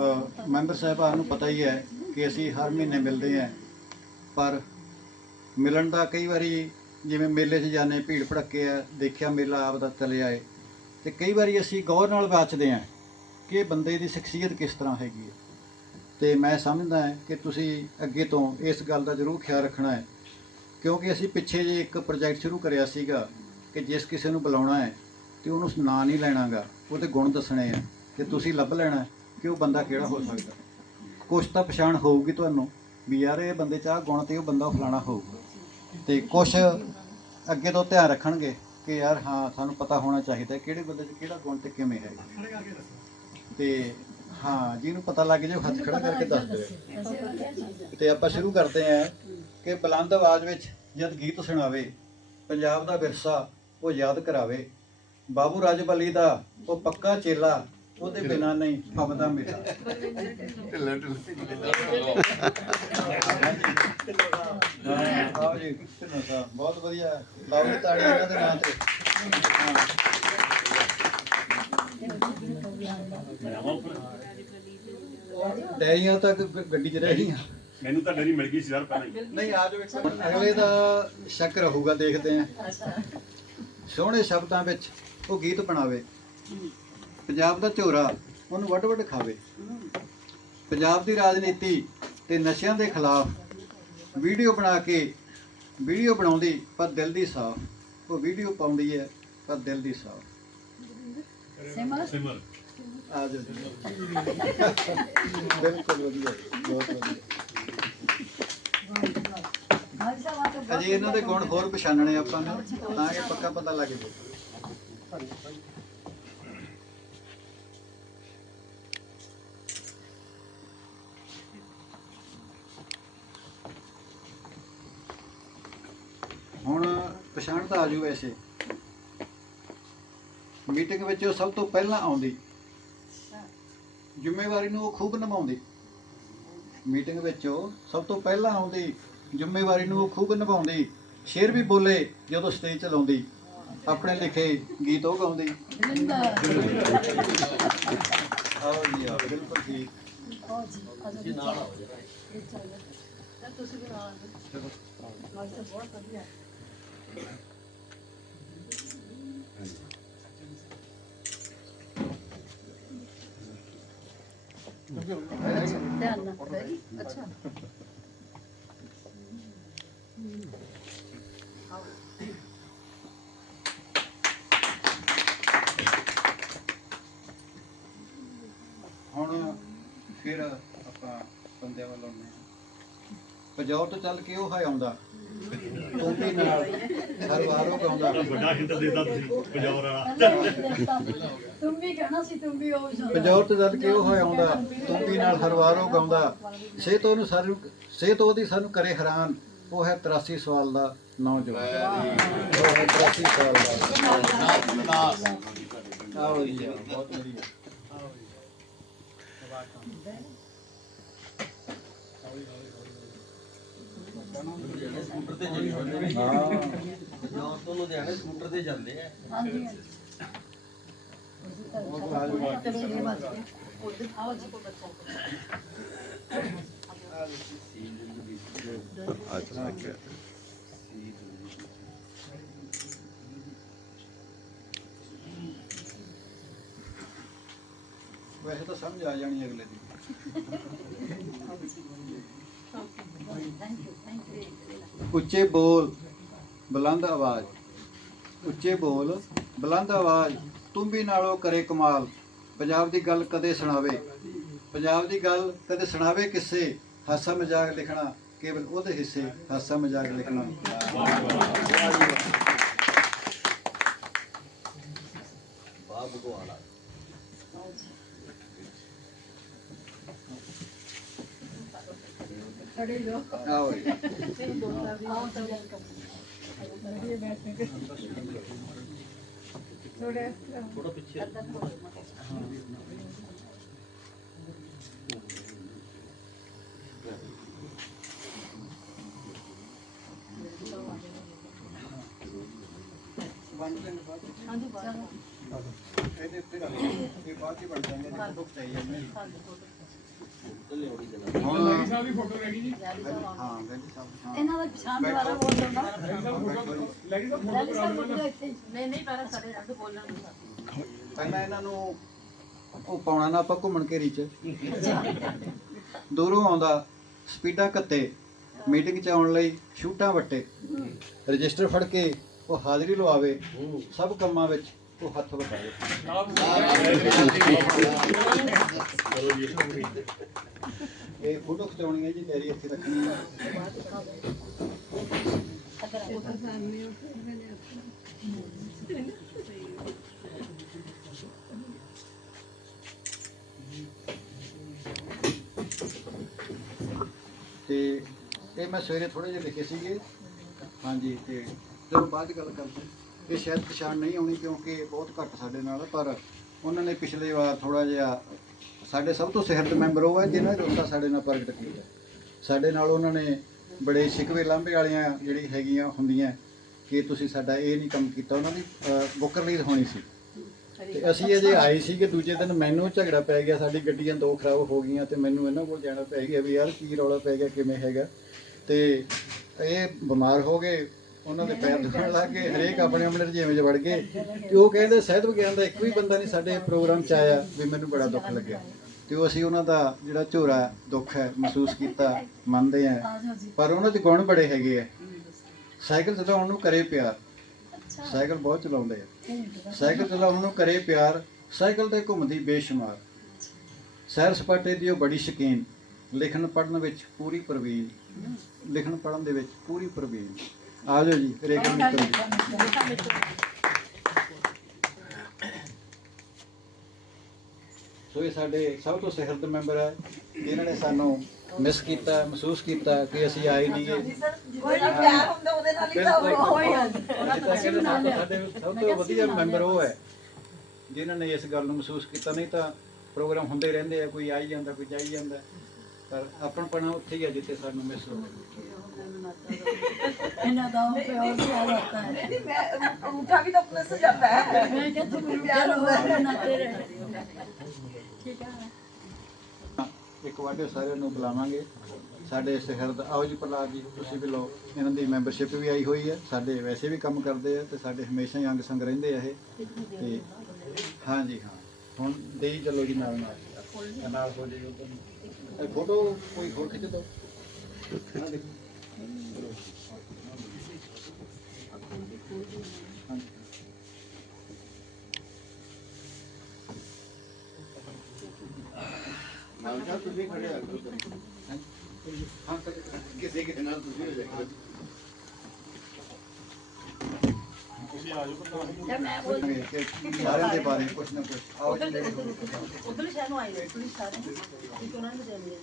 Member ਸਾਹਿਬਾਨ ਨੂੰ ਪਤਾ ਹੀ ਹੈ ਕਿ ਅਸੀਂ ਹਰ ਮਹੀਨੇ ਮਿਲਦੇ ਹਾਂ, ਪਰ ਮਿਲਣ ਦਾ ਕਈ ਵਾਰੀ ਜਿਵੇਂ ਮੇਲੇ 'ਚ ਜਾਂਦੇ ਭੀੜ ਭੜੱਕੇ ਆ ਦੇਖਿਆ ਮੇਲਾ ਆਪਦਾ ਚਲੇ ਆਏ ਤੇ ਕਈ ਵਾਰੀ ਅਸੀਂ ਗੌਰ ਨਾਲ ਬਾਚਦੇ ਹਾਂ ਕਿ ਬੰਦੇ ਦੀ ਸ਼ਖਸੀਅਤ ਕਿਸ ਤਰ੍ਹਾਂ ਹੈਗੀ ਹੈ। ਤੇ ਮੈਂ ਸਮਝਦਾ ਹਾਂ ਕਿ ਤੁਸੀਂ ਅੱਗੇ ਤੋਂ ਇਸ ਗੱਲ ਦਾ ਜ਼ਰੂਰ ਖਿਆਲ ਰੱਖਣਾ ਹੈ, ਕਿਉਂਕਿ ਅਸੀਂ ਪਿੱਛੇ ਜੇ ਇੱਕ ਪ੍ਰੋਜੈਕਟ ਸ਼ੁਰੂ ਕਰਿਆ ਸੀਗਾ ਕਿ ਜਿਸ ਕਿਸੇ ਨੂੰ ਬੁਲਾਉਣਾ ਹੈ, ਤੇ ਉਹਨੂੰ ਨਾਂ ਨਹੀਂ ਲੈਣਾਗਾ, ਉਹਦੇ ਗੁਣ ਦੱਸਣੇ ਆ ਤੇ ਤੁਸੀਂ ਲੱਭ ਲੈਣਾ ਕਿ ਉਹ ਬੰਦਾ ਕਿਹੜਾ ਹੋ ਸਕਦਾ? ਕੁਛ ਤਾਂ ਪਛਾਣ ਹੋਊਗੀ ਤੁਹਾਨੂੰ ਵੀ ਯਾਰ ਇਹ ਬੰਦੇ 'ਚ ਆਹ ਗੁਣ ਤੇ ਉਹ ਬੰਦਾ ਫਲਾਣਾ ਹੋਊਗਾ। ਤੇ ਕੁਛ ਅੱਗੇ ਤੋਂ ਧਿਆਨ ਰੱਖਣਗੇ ਕਿ ਯਾਰ ਹਾਂ, ਸਾਨੂੰ ਪਤਾ ਹੋਣਾ ਚਾਹੀਦਾ ਕਿਹੜੇ ਬੰਦੇ 'ਚ ਕਿਹੜਾ ਗੁਣ ਤੇ ਕਿਵੇਂ ਹੈ। ਤੇ ਹਾਂ, ਜਿਹਨੂੰ ਪਤਾ ਲੱਗ ਜਾਏ ਹੱਥ ਖੜਾ ਕਰਕੇ ਦੱਸ ਦਿਓ ਤੇ ਆਪਾਂ ਸ਼ੁਰੂ ਕਰਦੇ ਹਾਂ ਕਿ ਬੁਲੰਦ ਆਵਾਜ਼ ਵਿੱਚ ਜਦ ਗੀਤ ਸੁਣਾਵੇ, ਪੰਜਾਬ ਦਾ ਵਿਰਸਾ ਉਹ ਯਾਦ ਕਰਾਵੇ, ਬਾਬੂ ਰਾਜਬਲੀ ਦਾ ਉਹ ਪੱਕਾ ਚੇਲਾ ਉਹਦੇ ਬਿਨਾ ਨਹੀਂ ਫਬਦਾ ਮੇਰਾ। ਜੀ ਢਿੱਲੋਂ ਸਾਹਿਬ, ਬਹੁਤ ਵਧੀਆ। ਲਾਓ ਜੀ ਤਾੜੀ ਇਹਨਾਂ ਦੇ ਨਾਂ ਤੇ। ਹਾਂ। ਉਹ ਡੈਰੀਆਂ ਤੱਕ ਗੱਡੀ 'ਚ ਰਹਿ ਗਈਆਂ। ਮੈਨੂੰ ਤਾਂ ਡਰੀ ਮਿਲ ਗਈ ਸੀ ਯਾਰ ਪਹਿਲਾਂ ਹੀ। ਨਹੀਂ ਆ ਜਾਓ ਇੱਕ। ਅਗਲੇ ਦਾ ਸ਼ੱਕ ਰਹੂਗਾ ਦੇਖਦੇ ਆਂ ਸੋਹਣੇ ਸ਼ਬਦਾਂ ਵਿੱਚ ਉਹ ਗੀਤ ਬਣਾਵੇ। ਪੰਜਾਬ ਦਾ ਝੋਰਾ ਉਹਨੂੰ ਵੱਡ ਵੱਡ ਖਾਵੇ। ਪੰਜਾਬ ਦੀ ਰਾਜਨੀਤੀ ਤੇ ਨਸ਼ਿਆਂ ਦੇ ਖਿਲਾਫ ਵੀਡੀਓ ਬਣਾ ਕੇ ਵੀਡੀਓ ਬਣਾਉਂਦੀ ਪਰ ਦਿਲ ਦੀ ਸਾਫ਼ ਉਹ ਵੀਡੀਓ ਪਾਉਂਦੀ ਹੈ ਪਰ ਦਿਲ ਦੀ ਸਾਫ਼ ਸਿਮਰ? ਆ ਜਾਓ ਜੀ। ਬਿਲਕੁਲ ਵਧੀਆ ਬਹੁਤ ਵਧੀਆ। ਅਜੇ ਇਹਨਾਂ ਦੇ ਗੁਣ ਹੋਰ ਪਛਾਣਨੇ ਆਪਾਂ ਨੇ ਤਾਂ ਕਿ ਪੱਕਾ ਪਤਾ ਲੱਗ ਜਾਵੇ ਹੁਣ ਪਛਾਣ ਤਾਂ ਆਜੂ ਵੈਸੇ। ਮੀਟਿੰਗ ਵਿੱਚ ਉਹ ਸਭ ਤੋਂ ਪਹਿਲਾਂ ਆਉਂਦੀ। ਜ਼ਿੰਮੇਵਾਰੀ ਨੂੰ ਉਹ ਖੂਬ ਨਿਭਾਉਂਦੀ। ਮੀਟਿੰਗ ਵਿੱਚ ਉਹ ਸਭ ਤੋਂ ਪਹਿਲਾਂ ਆਉਂਦੀ। ਜ਼ਿੰਮੇਵਾਰੀ ਨੂੰ ਉਹ ਖੂਬ ਨਿਭਾਉਂਦੀ। ਸ਼ੇਰ ਵੀ ਬੋਲੇ ਜਦੋਂ ਸਟੇਜ ਚਲਾਉਂਦੀ ਆਪਣੇ ਲਿਖੇ ਗੀਤ ਉਹ ਗਾਉਂਦੀ। ਆਓ ਜੀ ਆਓ ਬਿਲਕੁਲ ਠੀਕ। ਹੁਣ ਫਿਰ ਆਪਾਂ ਬੰਦਿਆਂ ਵੱਲੋਂ ਆਉਂਦੇ ਹਾਂ। ਤੋਂ ਚੱਲ ਕੇ ਉਹ ਹੈ ਆਉਂਦਾ। ਟੋਪੀ ਨਾਲ ਹਰ ਵਾਰ ਉਹ ਗਾਉਂਦਾ ਵੱਡਾ ਹਿੰਟ ਦੇਦਾ ਤੁਸੀਂ ਪਜੌਰ ਵਾਲਾ। ਤੁਮ ਵੀ ਕਹਿਣਾ ਸੀ ਤੁਮ ਵੀ ਉਹ ਪਜੌਰ ਤੋਂ ਚੱਲ ਕੇ ਉਹ ਆਉਂਦਾ ਟੋਪੀ ਨਾਲ ਹਰ ਵਾਰ ਉਹ ਗਾਉਂਦਾ ਸਿਹਤ ਉਹਨੂੰ ਸਾਨੂੰ ਸਿਹਤ ਉਹਦੀ ਸਾਨੂੰ ਕਰੇ ਹੈਰਾਨ। ਉਹ ਹੈ 83 ਸਾਲ ਦਾ ਨੌਜਵਾਨ। ਉਹ ਹੈ 83 ਸਾਲ ਦਾ ਆਓ ਜੀ ਆਓ, ਬਹੁਤ ਵਧੀਆ ਹਾਂ ਜੋਰ ਤੋਂ ਲੁਧਿਆਣੇ ਸਕੂਟਰ ਤੇ ਜਾਂਦੇ ਆ ਹਾਂਜੀ ਆਓ ਜੀ ਵੈਸੇ ਤਾਂ ਸਮਝ ਆ ਜਾਣੀ ਅਗਲੇ ਦੀ। ਉੱਚੇ ਬੋਲ, ਬੁਲੰਦ ਆਵਾਜ਼। ਉੱਚੇ ਬੋਲ, ਬੁਲੰਦ ਆਵਾਜ਼। ਤੂੰ ਵੀ ਨਾਲੋਂ ਕਰੇ ਕਮਾਲ। ਪੰਜਾਬ ਦੀ ਗੱਲ ਕਦੇ ਸੁਣਾਵੇ। ਪੰਜਾਬ ਦੀ ਗੱਲ ਕਦੇ ਸੁਣਾਵੇ ਕਿਸੇ? ਹਾਸਾ ਮਜ਼ਾਕ ਲਿਖਣਾ, ਕੇਵਲ ਉਹਦੇ ਹਿੱਸੇ ਹਾਸਾ ਮਜ਼ਾਕ ਲਿਖਣਾ। ਬਾਬ ਗਵਾਲਾ ਖੜੇ ਜੋ ਆਓ ਜੀ ਆਓ ਤਾਂ ਵਧੀਆ ਬੈਠ ਕੇ ਥੋੜੇ ਥੋੜਾ ਪਿੱਛੇ ਹਾਂਜੀ ਚਲੋ ਇਹਦੇ ਉੱਤੇ ਰੱਖ ਲਓ। ਇਹ ਬਾਅਦ ਚ ਬਣ ਜਾਣਗੇ ਜੇ ਦੁੱਖ ਚਾਹੀਏ ਨਹੀਂ ਲਿਓੜੀ ਦੇ ਨਾਲ ਹੁਣ ਸਾਹਿਬ ਦੀ ਫੋਟੋ ਰਹਿ ਗਈ ਜੀ ਹਾਂ। ਗੈਂਜੀ ਸਾਹਿਬ ਹਾਂ ਇਹਨਾਂ ਦਾ ਪਛਾਣ ਦੁਆਰਾ ਬੋਲ ਦਿੰਦਾ ਲੈ ਗਈ ਤਾਂ ਫੋਟੋ ਲੈਣੀ ਸਰ ਮੁੰਡੇ ਇੱਥੇ ਨਹੀਂ ਨਹੀਂ ਪਹਿਲਾਂ ਸਾਡੇ ਰੱਬ ਬੋਲਣ ਦੋ ਪਹਿਲਾਂ ਇਹਨਾਂ ਨੂੰ ਉਹ ਪਾਉਣਾ ਨਾ ਆਪਾਂ ਘੁੰਮਣ ਘੇਰੀ ਚ। ਦੂਰੋਂ ਆਉਂਦਾ ਸਪੀਡਾਂ ਕੱਤੇ ਮੀਟਿੰਗ ਚ ਆਉਣ ਲਈ ਸ਼ੂਟਾਂ ਵੱਟੇ। ਰਜਿਸਟਰ ਫੜ ਕੇ ਉਹ ਹਾਜ਼ਰੀ ਲਵਾਵੇ ਸਭ ਕੰਮਾਂ ਵਿੱਚ ਉਹ ਹੱਥ ਵਟਾਵੇ ਇਹ ਫੋਟੋ ਖਿਚਾਉਣੀ ਹੈ ਜੀ ਤੇਰੀ ਇੱਥੇ ਰੱਖਣੀ ਹੈ। ਤੇ ਇਹ ਮੈਂ ਸਵੇਰੇ ਥੋੜੇ ਜਿਹਾ ਲਿਖੇ ਸੀਗੇ। ਹਾਂਜੀ, ਤੇ ਚਲੋ ਬਾਅਦ 'ਚ ਗੱਲ ਕਰਦੇ ਇਹ ਸ਼ਾਇਦ ਪਛਾਣ ਨਹੀਂ ਆਉਣੀ ਕਿਉਂਕਿ ਬਹੁਤ ਘੱਟ ਸਾਡੇ ਨਾਲ, ਪਰ ਉਹਨਾਂ ਨੇ ਪਿਛਲੇ ਵਾਰ ਥੋੜਾ ਜਿਹਾ ਸਾਡੇ ਸਭ ਤੋਂ ਸਿਹਰਤ ਮੈਂਬਰ ਉਹ ਹੈ ਜਿਨ੍ਹਾਂ ਨੇ ਰੋਸਾ ਸਾਡੇ ਨਾਲ ਪ੍ਰਗਟ ਕੀਤਾ। ਸਾਡੇ ਨਾਲ ਉਹਨਾਂ ਨੇ ਬੜੇ ਸ਼ਿਕਵੇ ਲਾਂਭੇ ਵਾਲੀਆਂ ਜਿਹੜੀ ਹੈਗੀਆਂ ਹੁੰਦੀਆਂ, ਕਿ ਤੁਸੀਂ ਸਾਡਾ ਇਹ ਨਹੀਂ ਕੰਮ ਕੀਤਾ। ਉਹਨਾਂ ਦੀ ਬੁੱਕ ਰਿਲੀਜ਼ ਹੋਣੀ ਸੀ। ਤੇ ਅਸੀਂ ਅਜੇ ਆਏ ਸੀ ਕਿ ਦੂਜੇ ਦਿਨ ਮੈਨੂੰ ਝਗੜਾ ਪੈ ਗਿਆ, ਸਾਡੀ ਗੱਡੀਆਂ ਦੋ ਖਰਾਬ ਹੋ ਗਈਆਂ ਤੇ ਮੈਨੂੰ ਇਹਨਾਂ ਕੋਲ ਜਾਣਾ ਪੈ ਗਿਆ ਵੀ ਯਾਰ ਕੀ ਰੌਲਾ ਪੈ ਗਿਆ, ਕਿਵੇਂ ਹੈਗਾ। ਤੇ ਇਹ ਬਿਮਾਰ ਹੋ ਗਏ। ਉਹਨਾਂ ਦੇ ਪੈਰ ਦੁਖਣ ਲੱਗ ਗਏ, ਹਰੇਕ ਆਪਣੇ ਆਪਣੇ ਰਜੀਵੇਂ 'ਚ ਵੜ ਗਏ ਤੇ ਉਹ ਕਹਿੰਦੇ ਸਾਹਿਤ ਵਿਗਿਆਨ ਦਾ ਇੱਕ ਵੀ ਬੰਦਾ ਨਹੀਂ ਸਾਡੇ ਪ੍ਰੋਗਰਾਮ 'ਚ ਆਇਆ ਵੀ ਮੈਨੂੰ ਬੜਾ ਦੁੱਖ ਲੱਗਿਆ। ਤੇ ਉਹ ਅਸੀਂ ਉਹਨਾਂ ਦਾ ਜਿਹੜਾ ਝੋਰਾ ਦੁੱਖ ਹੈ, ਮਹਿਸੂਸ ਕੀਤਾ, ਮੰਨਦੇ ਆ ਪਰ ਉਹਨਾਂ 'ਚ ਗੁਣ ਬੜੇ ਹੈਗੇ ਆ। ਸਾਈਕਲ ਚਲਾਉਣ ਨੂੰ ਕਰੇ ਪਿਆਰ। ਸਾਈਕਲ ਬਹੁਤ ਚਲਾਉਂਦੇ ਆ। ਸਾਈਕਲ ਚਲਾਉਣ ਨੂੰ ਕਰੇ ਪਿਆਰ, ਸਾਈਕਲ ਤੇ ਘੁੰਮਦੀ ਬੇਸ਼ੁਮਾਰ। ਸੈਰ ਸਪਾਟੇ ਦੀ ਉਹ ਬੜੀ ਸ਼ਕੀਨ। ਲਿਖਣ ਪੜਨ ਵਿੱਚ ਪੂਰੀ ਪ੍ਰਵੀਨ। ਲਿਖਣ ਪੜਨ ਦੇ ਵਿੱਚ ਪੂਰੀ ਪ੍ਰਵੀਨ। ਆ ਜਾਓ ਜੀ ਰੇਖਾ ਮਿੱਤਰ ਜੀ ਸੋ ਇਹ ਸਾਡੇ ਸਭ ਤੋਂ ਸਿਹਰਤ ਮੈਂਬਰ ਹੈ ਜਿਨ੍ਹਾਂ ਨੇ ਸਾਨੂੰ ਮਿਸ ਕੀਤਾ ਮਹਿਸੂਸ ਕੀਤਾ ਕਿ ਅਸੀਂ ਆਏ ਨਹੀਂ ਕੋਈ ਨਹੀਂ ਪਿਆਰ ਹੁੰਦਾ ਉਹਦੇ ਨਾਲ ਹੀ ਤਾਂ ਹੋਈ ਸਾਡੇ ਸਭ ਤੋਂ ਵਧੀਆ ਮੈਂਬਰ ਉਹ ਹੈ ਜਿਨ੍ਹਾਂ ਨੇ ਇਸ ਗੱਲ ਨੂੰ ਮਹਿਸੂਸ ਕੀਤਾ। ਨਹੀਂ ਤਾਂ ਪ੍ਰੋਗਰਾਮ ਹੁੰਦੇ ਰਹਿੰਦੇ ਆ ਕੋਈ ਆਈ ਜਾਂਦਾ ਕੋਈ ਜਾਈ ਜਾਂਦਾ। ਪਰ ਆਪਣਪਣਾ ਉੱਥੇ ਹੀ ਆ ਜਿੱਥੇ ਸਾਨੂੰ ਮਿਸ ਹੋ ਇਹਨਾਂ ਦਾ ਉਹ ਪਿਆਰ ਵੀ ਆ ਜਾਂਦਾ ਹੈ अंगूठा भी तो अपने से जाता है ਮੈਂ ਕਿਹਾ ਤੂੰ ਮੈਨੂੰ ਪਿਆਰ ਹੋਇਆ ਨਾ ਤੇਰੇ ਠੀਕ ਹੈ ਇੱਕ ਵਾਰ ਸਾਰਿਆਂ ਨੂੰ ਬੁਲਾਵਾਂਗੇ ਸਾਡੇ ਸਿਹਰਦ ਆਓ ਜੀ ਪ੍ਰਲਾਦ ਜੀ ਤੁਸੀਂ ਵੀ ਲਓ ਇਹਨਾਂ ਦੀ ਮੈਂਬਰਸ਼ਿਪ ਵੀ ਆਈ ਹੋਈ ਹੈ ਸਾਡੇ ਵੈਸੇ ਵੀ ਕੰਮ ਕਰਦੇ ਆ ਤੇ ਸਾਡੇ ਹਮੇਸ਼ਾ ਹੀ ਅੰਗ ਸੰਗ ਰਹਿੰਦੇ ਆ ਇਹ ਤੇ ਹਾਂਜੀ ਹਾਂ ਹੁਣ ਦੇਈ ਚੱਲੋ ਜੀ ਨਾਲ ਨਾਲ ਨਾਲ ਹੋ ਜਾਈਓ ਤੁਹਾਨੂੰ ਫੋਟੋ ਕੋਈ ਹੋਰ ਖਿੱਚ ਦੋ ਆਹ ਦੇਖੋ ਹਾਂਜੀ। ਨਾਲ ਜਾ ਤੁਸੀਂ ਖੜੇ ਆ ਹਾਂ ਕਿਸੇ ਕਿਸੇ ਨਾਲ ਤੁਸੀਂ ਹੋ ਜਾਏਗਾ ਤੇ ਮੈਂ ਬੋਲ ਸਾਰਿਆਂ ਦੇ ਬਾਰੇ ਕੁਛ ਨਾ ਕੁਛ ਆਓ ਜੀ ਮੇਰੇ ਕੋਲ। ਉਧਰ ਸ਼ਹਿਰ ਨੂੰ ਆਈ ਹੋਈ ਪੁਲਿਸ ਸਾਰੇ ਇੱਕ ਉਹਨਾਂ ਨੂੰ ਦੇਣੀ ਹੈ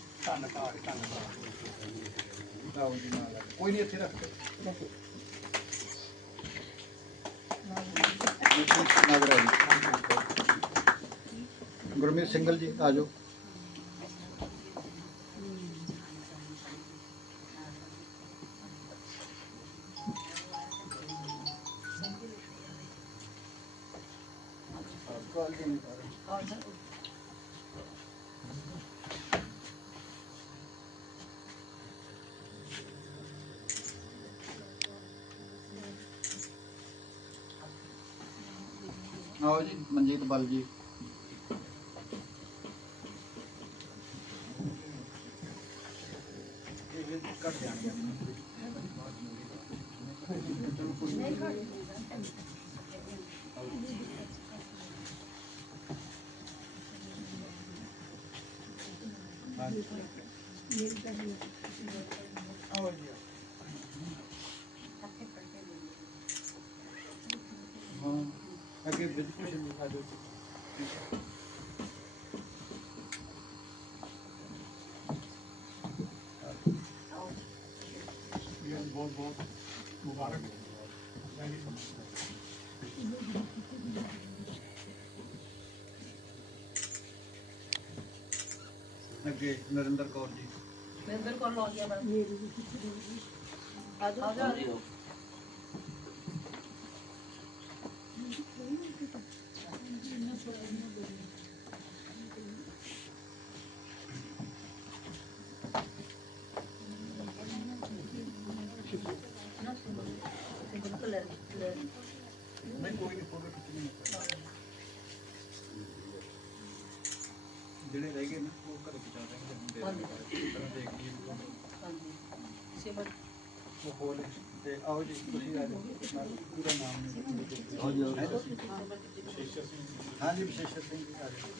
ਆਓ ਜੀ ਨਾਲ ਕੋਈ ਨਹੀਂ ਇੱਥੇ ਰੱਖ ਨਾਗਰਾ ਗੁਰਮੀਤ ਸਿੰਘਲ ਜੀ ਆ ਆਓ ਜੀ ਮਨਜੀਤ ਬਲ ਜੀ। ਅੱਗੇ ਵਿੱਚ ਕੁਛ ਨਹੀਂ ਆ ਜਾਓ ਬਹੁਤ ਬਹੁਤ ਮੁਬਾਰਕ ਅੱਗੇ ਨਰਿੰਦਰ ਕੌਰ ਜੀ ਨਰਿੰਦਰ ਕੌਰ ਲੋ ਗਿਆ ਮੈਡਮ ਆ ਜਾਓ ਜਿਹੜੇ ਰਹਿ ਗਏ ਨਾ ਉਹ ਘਰੇ ਪਹੁੰਚਾ ਦਾਂਗੇ ਜਦੋਂ ਦੇ ਦੇਖ ਲਈ ਹਾਂਜੀ। ਸਿਮਰ ਉਹ ਹੋਲੇ ਤੇ ਆਓ ਜੀ ਤੁਸੀਂ ਆ ਜਾਓ ਨਾਲ ਪੂਰਾ ਨਾਮ ਨਹੀਂ ਹਾਂਜੀ ਵਿਸ਼ੇਸ਼ਰ ਸਿੰਘ ਜੀ ਆ ਜਾਓ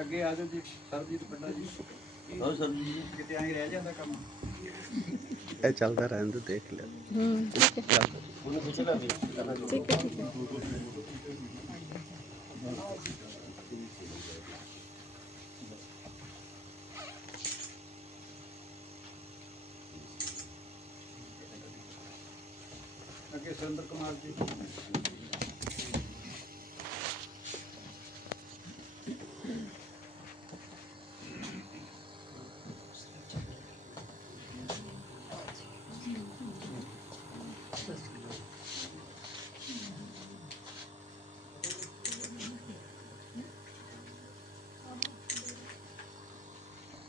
ਅੱਗੇ ਆ ਜਾਓ ਜੀ ਸਰਜੀਤ ਪੰਡਾ ਜੀ। ਕਿਤੇ ਰਹਿ ਜਾਂਦਾ ਕੰਮ? ਇਹ ਚੱਲਦਾ ਰਹਿਣ ਦੇ ਦੇਖ ਲੈ ਉਹਨੂੰ ਖਿੱਚ ਲੈ ਵੀ। ਅੱਗੇ ਸੁਰਿੰਦਰ ਕੁਮਾਰ ਜੀ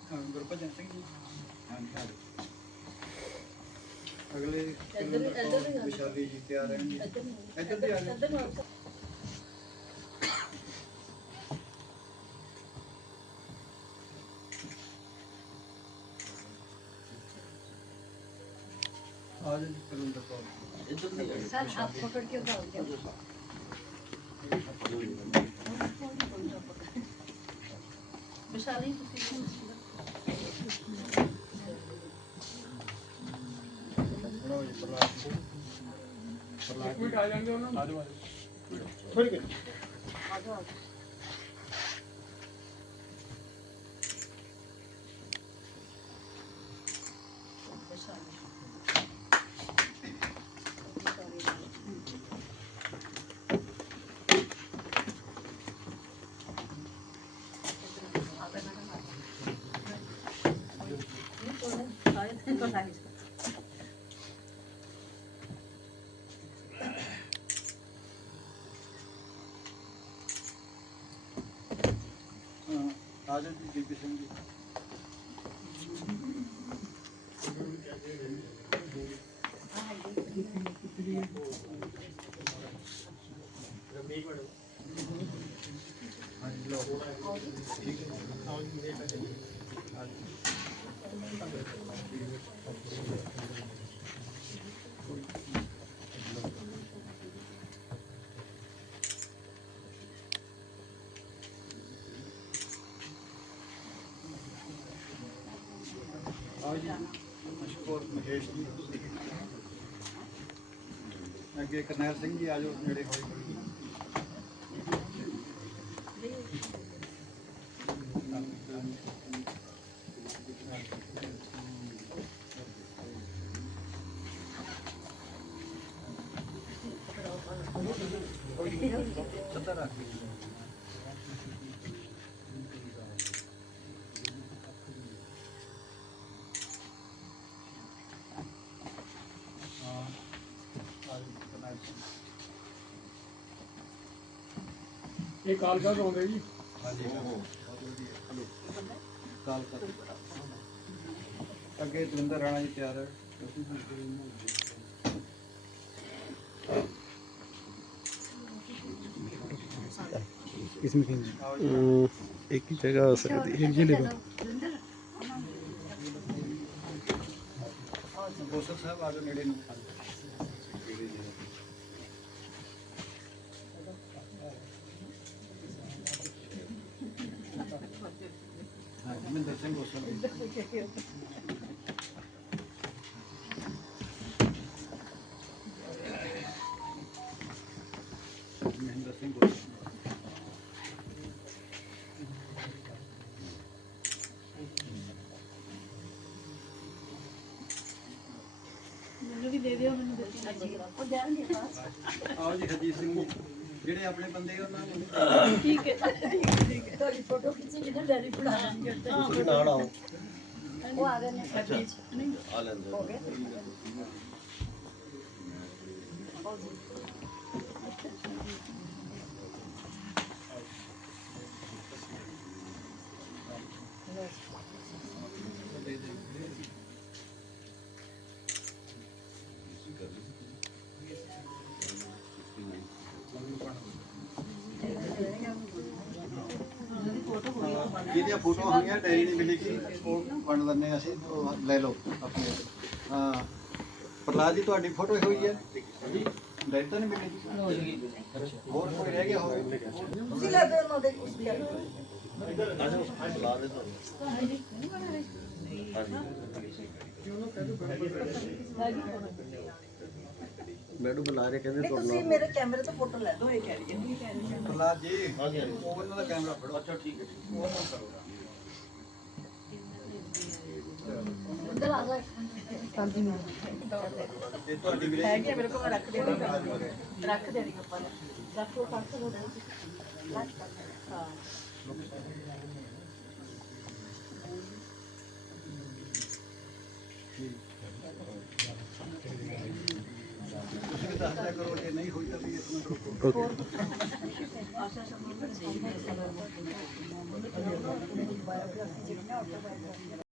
ਹਾਂ, ਗੁਰਭਜਨ ਸਿੰਘ ਜੀ ਹਾਂਜੀ ਆ ਜਾਓ। ਅਗਲੇ ਇੱਧਰ- ਇੱਧਰ ਵੀ ਆ ਜਾਓ। ਵਿਸ਼ਾਲੀ ਜੀ ਤਿਆਰ ਰਹਿਣਗੇ ਇੱਧਰ ਤੇ ਆ। ਜਾਓ। ਆ। ਜਾਓ ਕਲੰਦਰ ਕੋਲ ਇੱਧਰ ਨਹੀਂ ਆ ਸਰ ਆਪ ਪਕੜ ਕੇ ਉਤਾਰ ਦਿਓ ਵਿਸ਼ਾਲੀ ਤੁਸੀਂ ਜੀ ਪ੍ਰਲਾਦ ਜੀ ਇੱਕ ਮਿੰਟ ਆ ਜਾਂਦੇ ਉਹਨਾਂ ਨੂੰ ਆ ਜਾਓ ਥੋੜੀ ਕਿ ਹਾਂ, ਆ ਜਾਓ। ਜੀ ਬੀਬੀ ਸਿੰਘ ਜੀ ਹਾਂਜੀ ਲਓ ਠੀਕ ਹੈ ਜੀ ਆ ਮਹੇਸ਼ ਜੀ। ਅੱਗੇ ਕਰਨੈਲ ਸਿੰਘ ਜੀ ਆ ਨੇੜੇ ਹੋਏ। ਸੱਤਾ ਰੱਖ ਹਾਂ ਆ ਜਾਓ ਕਰਨੈਲ ਸਿੰਘ ਇਹ ਕਾਲ ਕਾ ਆਉਂਦੇ ਜੀ ਹਾਂਜੀ ਬਹੁਤ ਵਧੀਆ ਹਲੋ ਕਾਲ ਕਰ ਅੱਗੇ ਦਵਿੰਦਰ ਰਾਣਾ ਜੀ ਤਿਆਰ ਹੈ इसमें ਆਓ ਜੀ एक ही जगह हो सकती है एक ही लेवल ਗੋਸਲ ਸਾਹਿਬ ਆ ਮਹਿੰਦਰ ਸਿੰਘ ਜੀ ਮਹਿੰਦਰ ਸਿੰਘ ਗੋਸਲ ਮੈਨੂੰ ਵੀ ਦੇ ਦਿਓ ਮੈਨੂੰ ਦਿੱਤੀ ਉਹ ਦੇਣਗੇ ਪਾਸ ਆਓ ਜੀ ਹਰਜੀਤ ਸਿੰਘ ਜੀ। ਜਿਹੜੇ ਆਪਣੇ ਬੰਦੇ ਉਹਨਾਂ ਨੂੰ ਠੀਕ ਹੈ ਠੀਕ ਹੈ, ਠੀਕ ਹੈ ਤੁਹਾਡੀ ਫੋਟੋ ਖਿੱਚੀ ਜਿਹਨੇ ਡੈਡੀ ਬਣਾ ਲਾਂਗੇ ਤੁਸੀਂ ਨਾਲ ਆਓ। ਉਹ ਆ ਗਏ ਨੇ। ਨਹੀਂ ਆ ਲੈਂਦੇ ਹੋ ਗਏ। ਜਿਹਦੀਆਂ ਫੋਟੋਆਂ ਹੋਣਗੀਆਂ ਡੈਰੀ ਨਹੀਂ ਮਿਲੇਗੀ ਉਹ ਵੰਡ ਹਾਂ ਅਸੀਂ ਉਹ ਲੈ ਲਓ ਆਪਣੇ। ਹਾਂ ਪ੍ਰਲਾਦ ਜੀ ਤੁਹਾਡੀ ਫੋਟੋ ਹੋਈ ਹੈ ਡੈਰੀ ਤਾਂ ਨਹੀਂ ਮਿਲੇਗੀ ਹੋਰ ਕੋਈ ਰਹਿ ਗਿਆ ਹੋਵੇ? ਤੁਸੀਂ ਲੈ ਦਿਓ ਉਹਨਾਂ ਦੇ ਉਸ ਦੀ ਲਾ ਦੇ ਮੈਡਮ ਬੁਲਾ ਰਹੇ ਕਹਿੰਦੇ ਨਹੀਂ ਤੁਸੀਂ ਮੇਰੇ ਕੈਮਰੇ ਤੋਂ ਫੋਟੋ ਲੈ ਦਿਓ ਇਹ ਕਹਿ ਰਹੀ ਹੈ ਪ੍ਰਲਾਦ ਜੀ ਉਹ ਉਹਨਾਂ ਦਾ ਕੈਮਰਾ ਫੜੋ। ਅੱਛਾ ਠੀਕ ਹੈ ਠੀਕ ਇੱਧਰ ਆ ਜਾ ਜੇ ਤੁਹਾਡੀ ਮਿਲੇਗੀ ਹੈਗੀ ਮੇਰੇ ਕੋਲ ਰੱਖ ਦੇ ਰੱਖ ਦੇਣੀ ਆਪਾਂ ਨੇ। ਰੱਖ ਲਓ ਲਓ ਹਾਂ। ਤੁਸੀਂ ਵੀ ਦੱਸ ਕਰੋ ਜੇ ਨਹੀਂ ਹੋਈ ਤਾਂ ਵੀ ਇਸ ਨੂੰ ਰੋਕੋ ओके